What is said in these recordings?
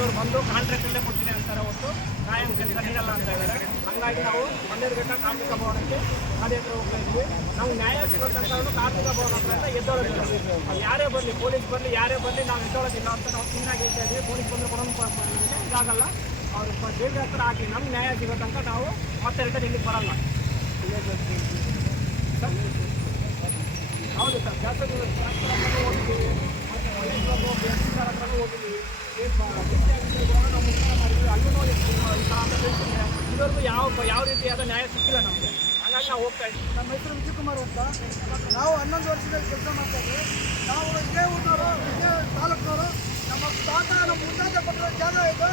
ಅವರು ಬಂದು ಕಾಂಟ್ರಾಕ್ಟಲ್ಲೇ ಕೊಡ್ತೀನಿ ಅಂತಾರೆ ಹೊತ್ತು ಕಾಯಂ ಕೆಲಸ ನೀಡಲ್ಲ ಅಂತ ಇದ್ದಾರೆ. ಹಾಗಾಗಿ ನಾವು ಬನ್ನೇರುಘಟ್ಟ ಕಾರ್ಮಿಕ ಭವನಕ್ಕೆ ಗಾಡಿ ಹತ್ರ ಹೋಗ್ತಾ ಇದ್ವಿ. ನಾವು ನ್ಯಾಯ ಸಿಗೋ ತನಕ ಕಾರ್ಮಿಕ ಭವನ ಹತ್ರ ಎದ್ದೋಳೋದಿಲ್ಲ. ಯಾರೇ ಬರಲಿ, ಪೊಲೀಸ್ ಬರಲಿ, ಯಾರೇ ಬರಲಿ, ನಾವು ಎದ್ದೋಳೋದಿಲ್ಲ ಅಂತ ನಾವು ಸುಮ್ಮನಾಗಿ ಹೇಳ್ತಾ ಇದ್ವಿ. ಪೊಲೀಸ್ ಬಂದು ಕೊಡೋದು ಇದಾಗಲ್ಲ, ಅವ್ರು ಜೈಲ್ ಹತ್ರ ಹಾಕಿ ನಮ್ಗೆ ನ್ಯಾಯ ಸಿಗೋ ತನಕ ನಾವು ಮತ್ತೆ ರಿಟರ್ನ್ ಇಲ್ಲಿಗೆ ಬರಲ್ಲ. ಹೌದು ಸರ್, ಶಾಸಕರು ಹೋಗಿದ್ದೀವಿ, ಮತ್ತು ಹತ್ರನೂ ಹೋಗಿದ್ದೀವಿ, ನಾವು ಮುಖ್ಯ ಮಾಡಿದ್ವಿ. ಅಲ್ಲೂ ಇದುವರೆಗೂ ಯಾವ ರೀತಿಯಾದ ನ್ಯಾಯ ಸಿಕ್ಕಿಲ್ಲ ನಮಗೆ. ಹಾಗಾಗಿ ನಾವು ಹೋಗ್ತಾ ಇದ್ದೀವಿ. ನಮ್ಮ ಹೆಸರು ವಿಜಯಕುಮಾರ್ ಅಂತ. ನಾವು 11 ವರ್ಷದಲ್ಲಿ ಕೆಲಸ ಮಾಡ್ತಾ ಇದ್ವಿ. ನಾವು ಇದೇ ಊರಿನವರು, ಇದೇ ತಾಲೂಕಿನವರು. ನಮ್ಮ ತಾತ, ನಮ್ಮ ಮುತ್ತಾತ ಕೊಟ್ಟಿರೋ ಜಾಗ ಇದು.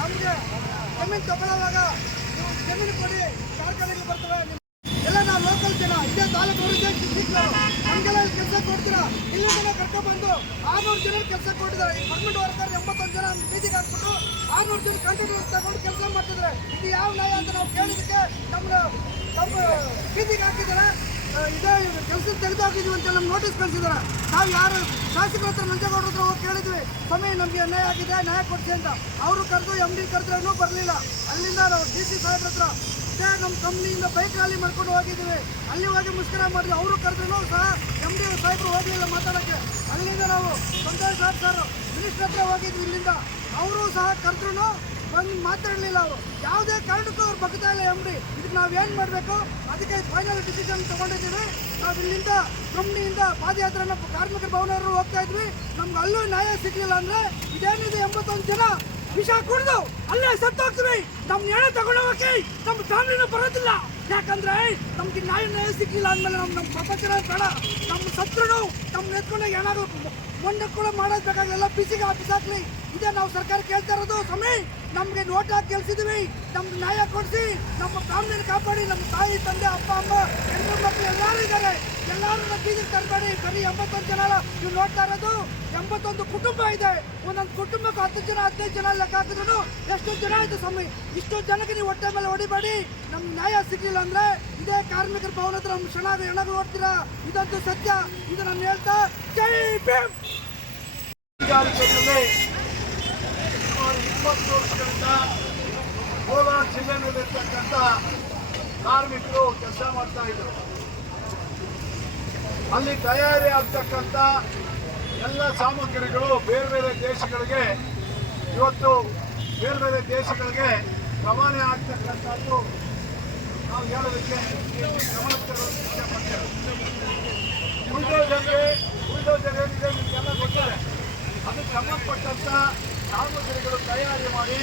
ನಮಗೆ ಜಮೀನು ತಗೊಳ್ಳುವಾಗ ನೀವು ಜಮೀನು ಕೊಡಿ, ಕಾರ್ಖಾನೆಗೆ ಬರ್ತವೆ ಎಲ್ಲ. ನಾವು ಲೋಕಲ್ ಜನ, ಇದೇ ತಾಲೂಕಿನವರು, ಇದೇ ಸಿಕ್ಕಿದ್ರು. ನಮಗೆಲ್ಲ ಕೆಲಸ ಕೊಡ್ತೀರಾ, ಇಲ್ಲಿಂದ ಕರ್ಕೊಂಡ್ಬಂದು 600 ಜನ ಕೆಲಸ ಕೊಟ್ಟಿದ್ದಾರೆ. ಈ ಗೌರ್ಮೆಂಟ್ ವರ್ಕರ್ 81 ಜನ ಬೀದಿಗೆ ಹಾಕ್ಬಿಟ್ಟು 600 ಜನ ಕಾಂಟ್ರಾಕ್ಟ್ ತಗೊಂಡು ಕೆಲಸ ಮಾಡ್ತಿದ್ದಾರೆ. ಇದು ಯಾವ ನ್ಯಾಯ ಅಂತ ನಾವು ಕೇಳಿದಕ್ಕೆ ನಮ್ಮ ಬೀದಿಗೆ ಹಾಕಿದ್ದಾರೆ. ಇದೇ ಕೆಲಸ ತೆಗೆದು ಹಾಕಿದ್ವಿ ಅಂತ ನಮ್ಗೆ ನೋಟಿಸ್ ಕಳಿಸಿದ್ದಾರೆ. ನಾವು ಯಾರು ಶಾಸಕರ ಹತ್ರ, ನಂಜೇಗೌಡರ ಹತ್ರ ಹೋಗಿ ಕೇಳಿದ್ವಿ, ಸಮಯ ನಮಗೆ ಅನ್ಯಾಯ ಆಗಿದೆ, ನ್ಯಾಯ ಕೊಡ್ಸಿ ಅಂತ. ಅವರು ಕರೆದು MD ಕರೆದ್ರೂ ಬರಲಿಲ್ಲ. ಅಲ್ಲಿಂದ ನಾವು DC ಸಾಹೇಬ್ರ ಹತ್ರ ನಮ್ಮ ಕಂಪ್ನಿಯಿಂದ ಬೈಕ್ ರ್ಯಾಲಿ ಮಾಡ್ಕೊಂಡು ಹೋಗಿದ್ದೀವಿ. ಅಲ್ಲಿ ಹೋಗಿ ಮುಷ್ಕರ ಮಾಡಿದ್ವಿ. ಅವರು ಕರೆದ್ರೂ ಸಹ MD ಸಾಹೇಬರು ಹೋಗಲಿಲ್ಲ ಮಾತಾಡೋಕ್ಕೆ. ಅಲ್ಲಿಂದ ನಾವು ಸಂತೋಷ್ ಸರ್ ಮಿನಿಸ್ಟರ್ ಹತ್ರ ಹೋಗಿದ್ವಿ. ಇಲ್ಲಿಂದ ಅವರು ಸಹ ಕರೆದ್ರೂ ಬಂದು ಮಾತಾಡಲಿಲ್ಲ. ಅವರು ಯಾವುದೇ ಕಾರಣಕ್ಕೂ ಅವ್ರು ಬಗ್ತಾ ಇಲ್ಲ MD. ಇದಕ್ಕೆ ನಾವೇನು ಮಾಡಬೇಕು, ಅದಕ್ಕೆ ಫೈನಲ್ ಡಿಸಿಷನ್ ತೊಗೊಂಡಿದ್ದೀವಿ. ನಾವು ಇಲ್ಲಿಂದ ಕಂಪ್ನಿಯಿಂದ ಪಾದಯಾತ್ರೆನ ಕಾರ್ಮಿಕರ ಭವನವರು ಹೋಗ್ತಾ ಇದ್ವಿ. ನಮ್ಗೆ ಅಲ್ಲೂ ನ್ಯಾಯ ಸಿಗಲಿಲ್ಲ ಅಂದರೆ ಇದೇನಿದೆ 81 ಜನ ವಿಷ ಕುಡಿದು ಅಲ್ಲೇ ಸತ್ತೋಗ್ತೀವಿ. ನಮ್ಮ ನ್ಯಾಯ ತಗೊಳ್ಳೋಕೆ ನಮ್ಮ ಫ್ಯಾಮಿಲಿನೂ ಬರೋದಿಲ್ಲ. ಯಾಕಂದ್ರೆ ನಮ್ಗೆ ನ್ಯಾಯ ಸಿಕ್ಕಿಲ್ಲ ಅಂದಮೇಲೆ ನಮ್ಮ ಪ್ರಪಂಚನ ಬೇಡ. ನಮ್ಮ ಸತ್ರು ನಮ್ಮ ಎತ್ಕೊಂಡಾಗ ಏನಾದ್ರು ಮೊನ್ನೆ ಕೂಡ ಮಾಡೋದು ಬೇಕಾಗಿಲ್ಲ, PC ಆಫೀಸ್ ಹಾಕ್ಲಿ. ಇದೇ ನಾವು ಸರ್ಕಾರ ಕೇಳ್ತಾ ಇರೋದು. ಸಮಯ ನಮಗೆ ನೋಟ್ ಹಾಕಿ ಗೆಲ್ಸಿದ್ವಿ, ನಮ್ಗೆ ನ್ಯಾಯ ಕೊಡಿಸಿ ನಮ್ಮ ಫ್ಯಾಮಿಲಿನ ಕಾಪಾಡಿ. ನಮ್ಮ ತಾಯಿ, ತಂದೆ, ಅಪ್ಪ, ಅಮ್ಮ, ಹೆಣ್ಣು ಮಕ್ಕಳು ಎಲ್ಲರೂ ಇದ್ದಾರೆ. ಎಲ್ಲರೂ ಬೀದಿಗೆ ತರಬೇಡಿ. ಬರೀ 81 ಜನ ನೀವು ನೋಡ್ತಾ ಇರೋದು. 81 ಕುಟುಂಬ ಇದೆ. ಒಂದೊಂದು ಕುಟುಂಬಕ್ಕೆ 10 ಜನ 15 ಜನ ಲೆಕ್ಕ ಹಾಕಿದ್ರು ಎಷ್ಟು ಜನ ಆಯ್ತು ಸಮಯ. ಇಷ್ಟು ಜನಕ್ಕೆ ನೀವು ಹೊಟ್ಟೆ ಮೇಲೆ ಹೊಡಿಬೇಡಿ. ನಮ್ಗೆ ನ್ಯಾಯ ಸಿಗಲಿಲ್ಲ ಅಂದ್ರೆ ಇದೇ ಕಾರ್ಮಿಕರ ಭವನ ಹತ್ರ ನಮ್ಮ ಹೆಣಗು ನೋಡ್ತೀರಾ. ಇದಂತೂ ಸತ್ಯ. ಇದು ನಾನು ಹೇಳ್ತಾ ಜೈ ಭೀಮ್. 20 ವರ್ಷಗಳಿಂದ ಕೋಲಾರ ಜಿಲ್ಲೆಯಲ್ಲಿರ್ತಕ್ಕಂಥ ಕಾರ್ಮಿಕರು ಕೆಲಸ ಮಾಡ್ತಾ ಇದ್ರು. ಅಲ್ಲಿ ತಯಾರಿ ಆಗ್ತಕ್ಕಂಥ ಎಲ್ಲ ಸಾಮಗ್ರಿಗಳು ಬೇರೆ ಬೇರೆ ದೇಶಗಳಿಗೆ ಇವತ್ತು ಬೇರೆ ಬೇರೆ ದೇಶಗಳಿಗೆ ರವಾನೆ ಆಗ್ತಕ್ಕಂಥದ್ದು ನಾವು ಹೇಳೋದಕ್ಕೆ ಗಮನಕ್ಕೆ ಇಷ್ಟಪಡ್ತೇವೆ. ಬುಲ್ಡೋಜರ್ ಏನಿದೆ ನಿಮಗೆಲ್ಲ ಗೊತ್ತಿದೆ. ಅದಕ್ಕೆ ಸಂಬಂಧಪಟ್ಟಂಥ ಸಾಮಗ್ರಿಗಳು ತಯಾರಿ ಮಾಡಿ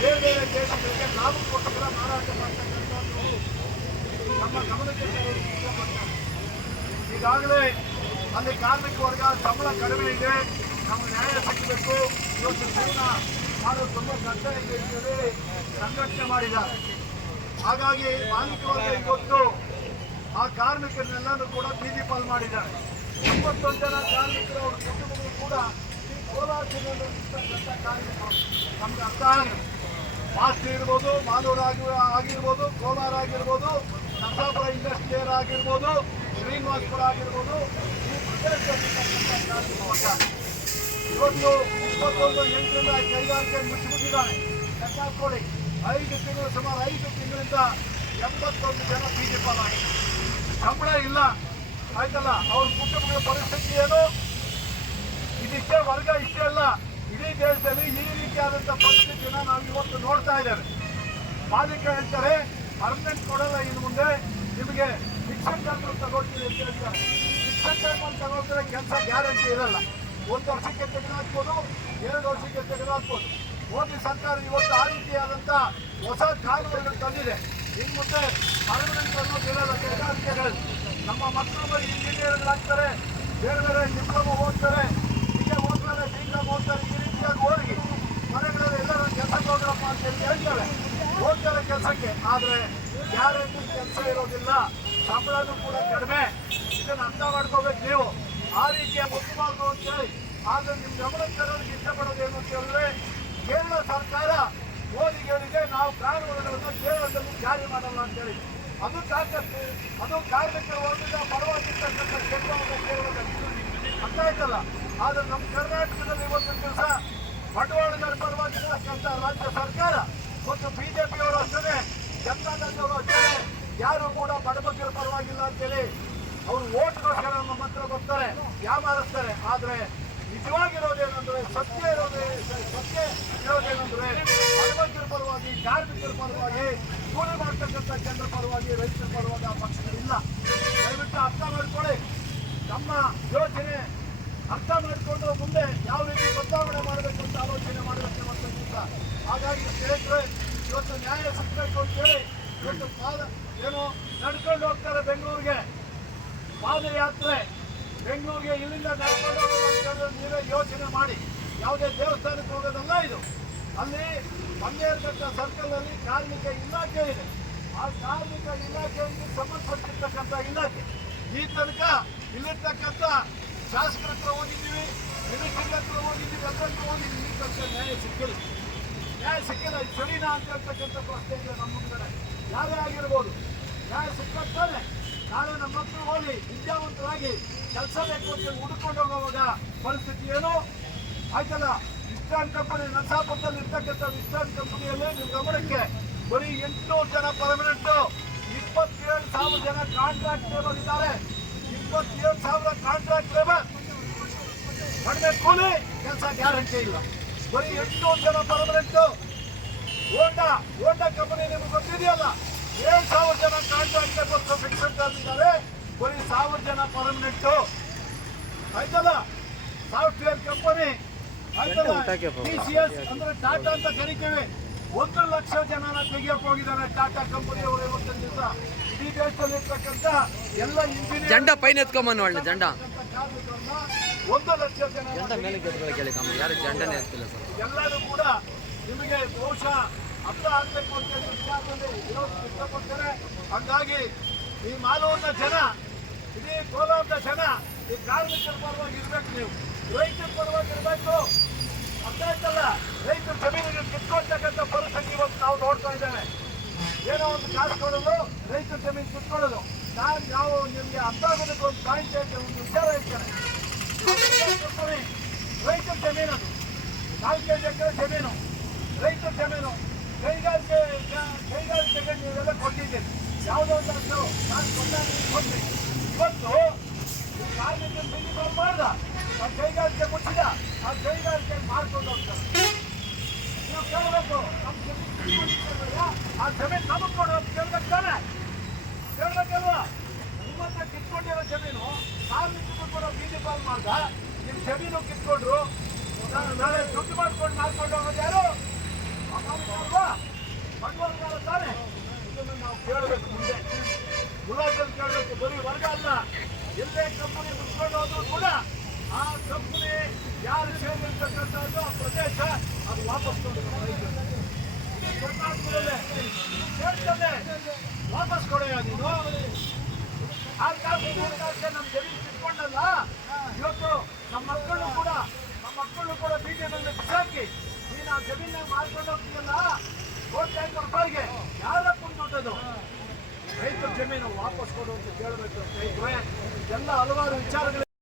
ಬೇರೆ ಬೇರೆ ದೇಶಗಳಿಗೆ ಲಾಭಕ್ಕೋಸ್ಕರ ಮಾರಾಟ ಮಾಡ್ತಕ್ಕಂಥದ್ದು ನಮ್ಮ ಗಮನಕ್ಕೆ ಇಷ್ಟಪಡ್ತಾರೆ. ಈಗಾಗಲೇ ಅಲ್ಲಿ ಕಾರ್ಮಿಕ ವರ್ಗ ಸಂಬಳ ಕಡಿಮೆ ಇದೆ, ನಮಗೆ ನ್ಯಾಯ ಸಿಗಬೇಕು, ಇವತ್ತು ಜೀವನ ಮಾಡೋದು ತುಂಬ ಕಷ್ಟ ಇದೆ ಅಂತ ಹೇಳಿ ಸಂಘಟನೆ ಮಾಡಿದ್ದಾರೆ. ಹಾಗಾಗಿ ಮಾಲೀಕ ವರ್ಗ ಇವತ್ತು ಆ ಕಾರ್ಮಿಕರನ್ನೆಲ್ಲರೂ ಕೂಡ ಬೀದಿ ಪಾಲು ಮಾಡಿದ್ದಾರೆ. 71 ಜನ ಕಾರ್ಮಿಕರು ಅವ್ರ ಕುಟುಂಬಗಳು ಕೂಡ ಈ ಕೋಲಾರ ಜಿಲ್ಲೆಯಲ್ಲಿರ್ತಕ್ಕಂಥ ಕಾರ್ಮಿಕರು. ನಮ್ಗೆ ಅರ್ಥ ಆಗಿದೆ. ಮಾಸ್ತಿ ಇರ್ಬೋದು, ಮಾಲೂರು ಆಗಿರ್ಬೋದು, ಕೋಲಾರ ಆಗಿರ್ಬೋದು, ನರಸಾಪುರ ಇಂಡಸ್ಟ್ರಿಯರ್ ಆಗಿರ್ಬೋದು, ಶ್ರೀನಿವಾಸಪುರ ಆಗಿರ್ಬೋದು, ಈ ಪ್ರದೇಶದಲ್ಲಿರ್ತಕ್ಕಂಥ ಕಾರ್ಮಿಕ ವರ್ಗ ಇವತ್ತು 21-8 ಕೈಗಾರಿಕೆ ಮುಚ್ಚಿಬಿಟ್ಟಿದ್ದಾನೆ. ಲೆಕ್ಕ ಹಾಕೊಳ್ಳಿ, 5 ತಿಂಗಳು, ಸುಮಾರು 5 ತಿಂಗಳಿಂದ 81 ಜನ ಬೀದಿ ಪಾಲಾಗಿದೆ. ಸಂಬಳ ಇಲ್ಲ, ಆಯ್ತಲ್ಲ. ಅವ್ರ ಕುಟುಂಬದ ಪರಿಸ್ಥಿತಿ ಏನು? ಇದಿಷ್ಟೇ ವರ್ಗ, ಇಷ್ಟೇ ಅಲ್ಲ, ಇಡೀ ದೇಶದಲ್ಲಿ ಈ ರೀತಿಯಾದಂಥ ಪರಿಸ್ಥಿತಿನ ನಾವು ಇವತ್ತು ನೋಡ್ತಾ ಇದ್ದೇವೆ. ಮಾಲೀಕ ಹೇಳ್ತಾರೆ ಪರ್ಮನೆಂಟ್ ಕೊಡಲ್ಲ, ಇನ್ನು ಮುಂದೆ ನಿಮಗೆ ಫಿಕ್ಸೆಡ್ ಟರ್ಮ್ ತಗೊಳ್ತೀವಿ ಅಂತ ಹೇಳ್ತಾರೆ. ಫಿಕ್ಸೆಡ್ ಟರ್ಮ್ ತಗೊಳ್ತಾರೆ, ಕೆಲಸ ಗ್ಯಾರಂಟಿ ಇರಲ್ಲ. 1 ವರ್ಷಕ್ಕೆ ತೆಗೆದುಹಾಕ್ಬೋದು, 2 ವರ್ಷಕ್ಕೆ ತೆಗೆದುಹಾಕ್ಬೋದು. ಮೋದಿ ಸರ್ಕಾರ ಇವತ್ತು ಆ ರೀತಿಯಾದಂಥ ಹೊಸ ಕಾನೂನುಗಳನ್ನು ತಂದಿದೆ. ಇನ್ನು ಮುಂದೆ ಪರ್ಮನೆಂಟ್ ಅನ್ನೋದು ಇರಲ್ಲ ಕೈಗಾರಿಕೆಗಳಲ್ಲಿ. ನಮ್ಮ ಮಕ್ಕಳು ಇಂಜಿನಿಯರ್ಗಳಾಗ್ತಾರೆ, ಬೇರೆ ಬೇರೆ ಡಿಪ್ಲೊಮಾ ಓದ್ತಾರೆ, ಹೀಗೆ ಓದ್ತಾರೆ, BCom ಓದ್ತಾರೆ. ಈ ರೀತಿಯಾಗಿ ಹೋಗಿ ಮನೆಗಳಲ್ಲಿ ಎಲ್ಲರೂ ಕೆಲಸಕ್ಕೆ ಹೋಗ್ರಪ್ಪ ಅಂತ ಹೇಳ್ತಾರೆ, ಹೋಗ್ತಾರೆ ಕೆಲಸಕ್ಕೆ. ಆದರೆ ಗ್ಯಾರಂಟಿ ಕೆಲಸ ಇರೋದಿಲ್ಲ, ಸಂಬಳನೂ ಕೂಡ ಕಡಿಮೆ. ಇದನ್ನು ಅರ್ಥ ಮಾಡ್ಕೋಬೇಕು ನೀವು. ಆ ರೀತಿಯ ಮುಖ್ಯವಾದ್ರು ಅಂತೇಳಿ. ಆದರೆ ನಿಮ್ಮ ಗಮನಕ್ಕೆ ತರೋದಕ್ಕೆ ಇಷ್ಟಪಡೋದೇನು ಅಂತ ಹೇಳಿದ್ರೆ, ಕೇರಳ ಸರ್ಕಾರ ಮೋದಿಗೆ ಹೇಳಿದೆ ನಾವು ಕಾನೂನುಗಳನ್ನು ಕೇರಳದಲ್ಲಿ ಜಾರಿ ಮಾಡಲ್ಲ ಅಂತೇಳಿ. ಅದು ತಾಕತ್ತು, ಅದು ಕಾರ್ಮಿಕರ ವರ್ಗದ ಪರವಾಗಿರ್ತಕ್ಕಂಥ ಕೆಲಸವನ್ನು ಕೇರಳದಲ್ಲಿ ಅರ್ಥ ಆಯ್ತಲ್ಲ. ಆದರೆ ನಮ್ಮ ಕರ್ನಾಟಕದಲ್ಲಿ ಇವತ್ತಿನ ದಿವಸ ಬಂಡವಾಳಗಳ ಪರವಾಗಿರ್ತಕ್ಕಂಥ ರಾಜ್ಯ ಸರ್ಕಾರ ಮತ್ತು ಬಿಜೆಪಿಯವರು ಅಷ್ಟೇ, ಜನತಾದಳದವರು ಅಷ್ಟೇ, ಯಾರು ಕೂಡ ಬಡಬಗ್ಗರ ಪರವಾಗಿಲ್ಲ ಅಂತೇಳಿ ಅವರು ಓಟ್ಗೋಸ್ಕರ ನಮ್ಮ ಹತ್ರ ಬರ್ತಾರೆ, ವ್ಯಾಪಾರಿಸ್ತಾರೆ. ಆದ್ರೆ ನಿಜವಾಗಿರೋದೇನೆಂದ್ರೆ, ಸತ್ಯ ಇರೋದೇನೆಂದ್ರೆ ಬಡಬಗ್ಗರ ಪರವಾಗಿ, ಕಾರ್ಮಿಕರ ಪರವಾಗಿ, ಕೂಲಿ ಮಾಡ್ತಕ್ಕಂಥ ಜನರ ಪರವಾಗಿ, ರೈತರ ಪರವಾಗಿ ಆ ಪಕ್ಷಗಳಿಲ್ಲ. ದಯವಿಟ್ಟು ಅರ್ಥ ಮಾಡ್ಕೊಳ್ಳಿ. ನಮ್ಮ ಯೋಚನೆ ಅರ್ಥ ಮಾಡಿಕೊಂಡು ಮುಂದೆ ಯಾವ ರೀತಿ ಬದಲಾವಣೆ ಮಾಡಬೇಕು ಅಂತ ಆಲೋಚನೆ ಮಾಡಬೇಕು ಅಂತ. ಹಾಗಾಗಿ ಸ್ನೇಹಿತರೆ, ಇವತ್ತು ನ್ಯಾಯ ಸಿಗಬೇಕು ಅಂತೇಳಿ ಇವತ್ತು ಏನು ನಡ್ಕೊಂಡು ಹೋಗ್ತಾರೆ ಬೆಂಗಳೂರಿಗೆ, ಪಾದಯಾತ್ರೆ ಬೆಂಗಳೂರಿಗೆ ಇಲ್ಲಿಂದ ನಡ್ಕೊಂಡು ಹೋಗೋದು. ನೀವೇ ಯೋಚನೆ ಮಾಡಿ, ಯಾವುದೇ ದೇವಸ್ಥಾನಕ್ಕೆ ಹೋಗೋದಲ್ಲ ಇದು. ಅಲ್ಲಿ ಬಂಗೇರ್ಘಟ್ಟ ಸರ್ಕಲ್ ಅಲ್ಲಿ ಕಾರ್ಮಿಕ ಇಲಾಖೆ ಇದೆ. ಆ ಕಾರ್ಮಿಕ ಇಲಾಖೆಗೆ ಸಂಬಂಧಪಟ್ಟಿರ್ತಕ್ಕಂಥ ಇಲಾಖೆ. ಈ ತನಕ ಇಲ್ಲಿರ್ತಕ್ಕಂಥ ಶಾಸಕರ ಹತ್ರ ಹೋಗಿದ್ದೀವಿ, ಮಿನಿಸ್ಟರ್ ಹತ್ರ ಹೋಗಿದ್ದೀವಿ, ಎಲ್ಲರಿಗೂ ಹೋಗಿದ್ದೀವಿ. ಈ ತನಕ ನ್ಯಾಯ ಸಿಕ್ಕಿಲ್ಲ. ಇದು ಸರಿನಾ ಅಂತ ಹೇಳ್ತಕ್ಕಂಥ ಪ್ರಶ್ನೆ ಇದೆ ನಮ್ಮ ಮುಂದೆ. ಯಾರೇ ಆಗಿರ್ಬೋದು, ನ್ಯಾಯ ಸಿಕ್ಕಂತಾನೆ ನಾಳೆ ನಮ್ಮ ಮಕ್ಕಳು ಹೋಗಿ ವಿದ್ಯಾವಂತರಾಗಿ ಕೆಲಸ ಬೇಕು ಅಂತ ಹುಡುಕೊಂಡು ಹೋಗುವಾಗ ಪರಿಸ್ಥಿತಿ ಏನು ಆಯ್ತಲ್ಲ. ಇಸ್ಟಾನ್ ಕಂಪನಿ ನರಸಾಪುರದಲ್ಲಿ ಇರ್ತಕ್ಕಂಥ ಇಸ್ಟಾನ್ ಕಂಪನಿಯಲ್ಲಿ ನಿಮ್ಮ ಗಮನಕ್ಕೆ ಬರೀ 800 ಜನ ಪರ್ಮನೆಂಟ್, 27,000 ಜನ ಕಾಂಟ್ರಾಕ್ಟ್ ಲೇಬರ್ ಇದ್ದಾರೆ. 27,000 ಕಾಂಟ್ರಾಕ್ಟ್ ಲೇಬರ್, ಕಡಿಮೆ ಕೂಲಿ, ಕೆಲಸ ಗ್ಯಾರಂಟಿ ಇಲ್ಲ. ಬರೀ 800 ಜನ ಪರ್ಮನೆಂಟ್. ಹೋಂಡಾ ಕಂಪನಿ ನಿಮ್ಗೆ ಗೊತ್ತಿದೆಯಲ್ಲ, 7,000 ಜನ ಕಾಂಟ್ರಾಕ್ಟ್ ಲೇಬರ್ ಫಿಕ್ಸೆಡ್ ಚಾರ್ಜ್ ಇದ್ದಾರೆ. ಬರೀ 1,000 ಜನ ಪರ್ಮನೆಂಟ್ ಆಯ್ತಲ್ಲ. ಸಾಫ್ಟ್ವೇರ್ ಕಂಪನಿ ಆಯ್ತಲ್ಲ, TCS ಅಂದ್ರೆ ಟಾಟಾ ಅಂತ ಕರಿತೀವಿ, 1 ಲಕ್ಷ ಜನನ ತೆಗಿಯಕ್ಕೆ ಹೋಗಿದ್ದಾರೆ ಟಾಟಾ ಕಂಪನಿಯವರು. ಇವತ್ತಿನ ದಿವಸ ಇಡೀ ದೇಶದಲ್ಲಿ ಇರ್ತಕ್ಕಂಥ ಎಲ್ಲ ಇಂಜಿನಿಯರ್ ಜಂಡ ಪೈನ ಎತ್ಕೊಂಬಂದು ಒಳ್ಳೆ ಜಂಡ ಕಾರ್ಮಿಕರನ್ನ 1 ಲಕ್ಷ ಜನ ಮೇಲೆ ಕೇಳಿ ಯಾರು ಜಂಡನೇ ಎತ್ತಿಲ್ಲ ಸರ್. ಎಲ್ಲರೂ ಕೂಡ ನಿಮಗೆ ಬಹುಶಃ ಅರ್ಥ ಆಗ್ಬೇಕು ಅಂತ ವಿಚಾರದಲ್ಲಿ ಇಷ್ಟಪಡ್ತಾರೆ. ಹಂಗಾಗಿ ಈ ಮಾನವನ ಜನ, ಇಡೀ ಕೋಲಾರದ ಜನ ಈ ಕಾರ್ಮಿಕರ ಪರವಾಗಿ ಇರ್ಬೇಕು, ನೀವು ರೈತರ ಪರವಾಗಿ ಇರಬೇಕು. ಅರ್ಥ ಆಯ್ತಲ್ಲ. ರೈತರ ಜಮೀನಿಗೆ ಕಿತ್ಕೊಳ್ತಕ್ಕಂಥ ಪರಿಸ್ಥಿತಿ ಇವತ್ತು ನಾವು ನೋಡ್ತಾ ಇದ್ದೇವೆ. ಏನೋ ಒಂದು ಕಾಸು ಕೊಡೋದು, ರೈತರ ಜಮೀನು ಕಿತ್ಕೊಳ್ಳೋದು. ನಾವು ನಿಮಗೆ ಅರ್ಥ ಆಗೋದಕ್ಕೆ ಒಂದು ಪಾಯಿಂಟ್ ಹೇಳ್ತೇವೆ, ಒಂದು ವಿಚಾರ ಹೇಳ್ತೇನೆ. ರೈತರ ಜಮೀನು ಅದು 4 ಎಕರೆ ಜಮೀನು, ರೈತರ ಜಮೀನು. ಕೈಗಾರಿಕೆಗೆ ನೀವೆಲ್ಲ ಕೊಟ್ಟಿದ್ದೀರಿ, ಯಾವುದೋ ಒಂದು ನಾನು ಕೊಟ್ಟಿ. ಇವತ್ತು ಕಾರ್ಮಿಕರ ಬಿಗಿ ಮಾಡ್ದ, ಆ ಕೈಗಾರಿಕೆ ಮುಚ್ಚಿದ, ಆ ಕೈಗಾರಿಕೆ ಮಾಡ್ಕೊಂಡು ಹೋಗ್ತಾರೆ. ನೀವು ಕೇಳಬೇಕು, ನಮ್ಮ ಜಮೀನು ಆ ಜಮೀನು ನಮಗೆ ಕೊಡೋ ಕೇಳ್ಬೇಕು ತಾನೆ, ಕೇಳ್ಬೇಕಲ್ವಾ? ನಿಮ್ಮನ್ನ ಕಿತ್ಕೊಂಡಿರೋ ಜಮೀನು ಕಾರ್ಮಿಕರು ಕೂಡ ಬೀದಿ ಪಾಲ್ ಮಾಡ್ದ, ನಿಮ್ಮ ಜಮೀನು ಕಿತ್ಕೊಂಡ್ರು, ನಾಳೆ ದುಡ್ಡು ಮಾಡ್ಕೊಂಡು ಹೋಗೋದು ಯಾರು? ಅಲ್ವಾ? ಬಂಡವಾಳಗಾರ ತಾನೆ. ಇದನ್ನು ನಾವು ಕೇಳಬೇಕು. ಮುಂದೆ ಮುಲಾಜಲ್ಲಿ ಕೇಳಬೇಕು. ಬರೀ ವರ್ಗ ಅಲ್ಲ, ಎಲ್ಲೇ ಕಂಪನಿ ಮುಚ್ಕೊಂಡು ಹೋದ್ರು ಕೂಡ ಆ ಕಂಪನಿ ಯಾರು ಸೇರಿರ್ತಕ್ಕಂಥದ್ದು ಆ ಪ್ರದೇಶ ಅದು ವಾಪಸ್ ಕರ್ನಾಟಕದಲ್ಲೇ ಹೇಳ್ತದೆ, ವಾಪಸ್ ಕೊಡೆಯ ನೀನು. ಆ ಕಾರ್ಮಿಕ ನಮ್ಮ ಜಮೀನು ಕಿತ್ಕೊಂಡಲ್ಲ, ಇವತ್ತು ನಮ್ಮ ಮಕ್ಕಳು ಕೂಡ ಬೀದಿಯಲ್ಲಿ ಬಿಸಾಕಿ ನೀನು ಆ ಜಮೀನಾಗ ಮಾಡ್ಕೊಂಡು ಹೋಗ್ತೀಯಲ್ಲ, 1,500 ರೂಪಾಯಿಗೆ ಯಾರಪ್ಪ ದುಡ್ಡದು? ರೈತರ ಜಮೀನು ವಾಪಸ್ ಕೊಡು ಅಂತ ಕೇಳಬೇಕು. ಎಲ್ಲ ಹಲವಾರು ವಿಚಾರಗಳು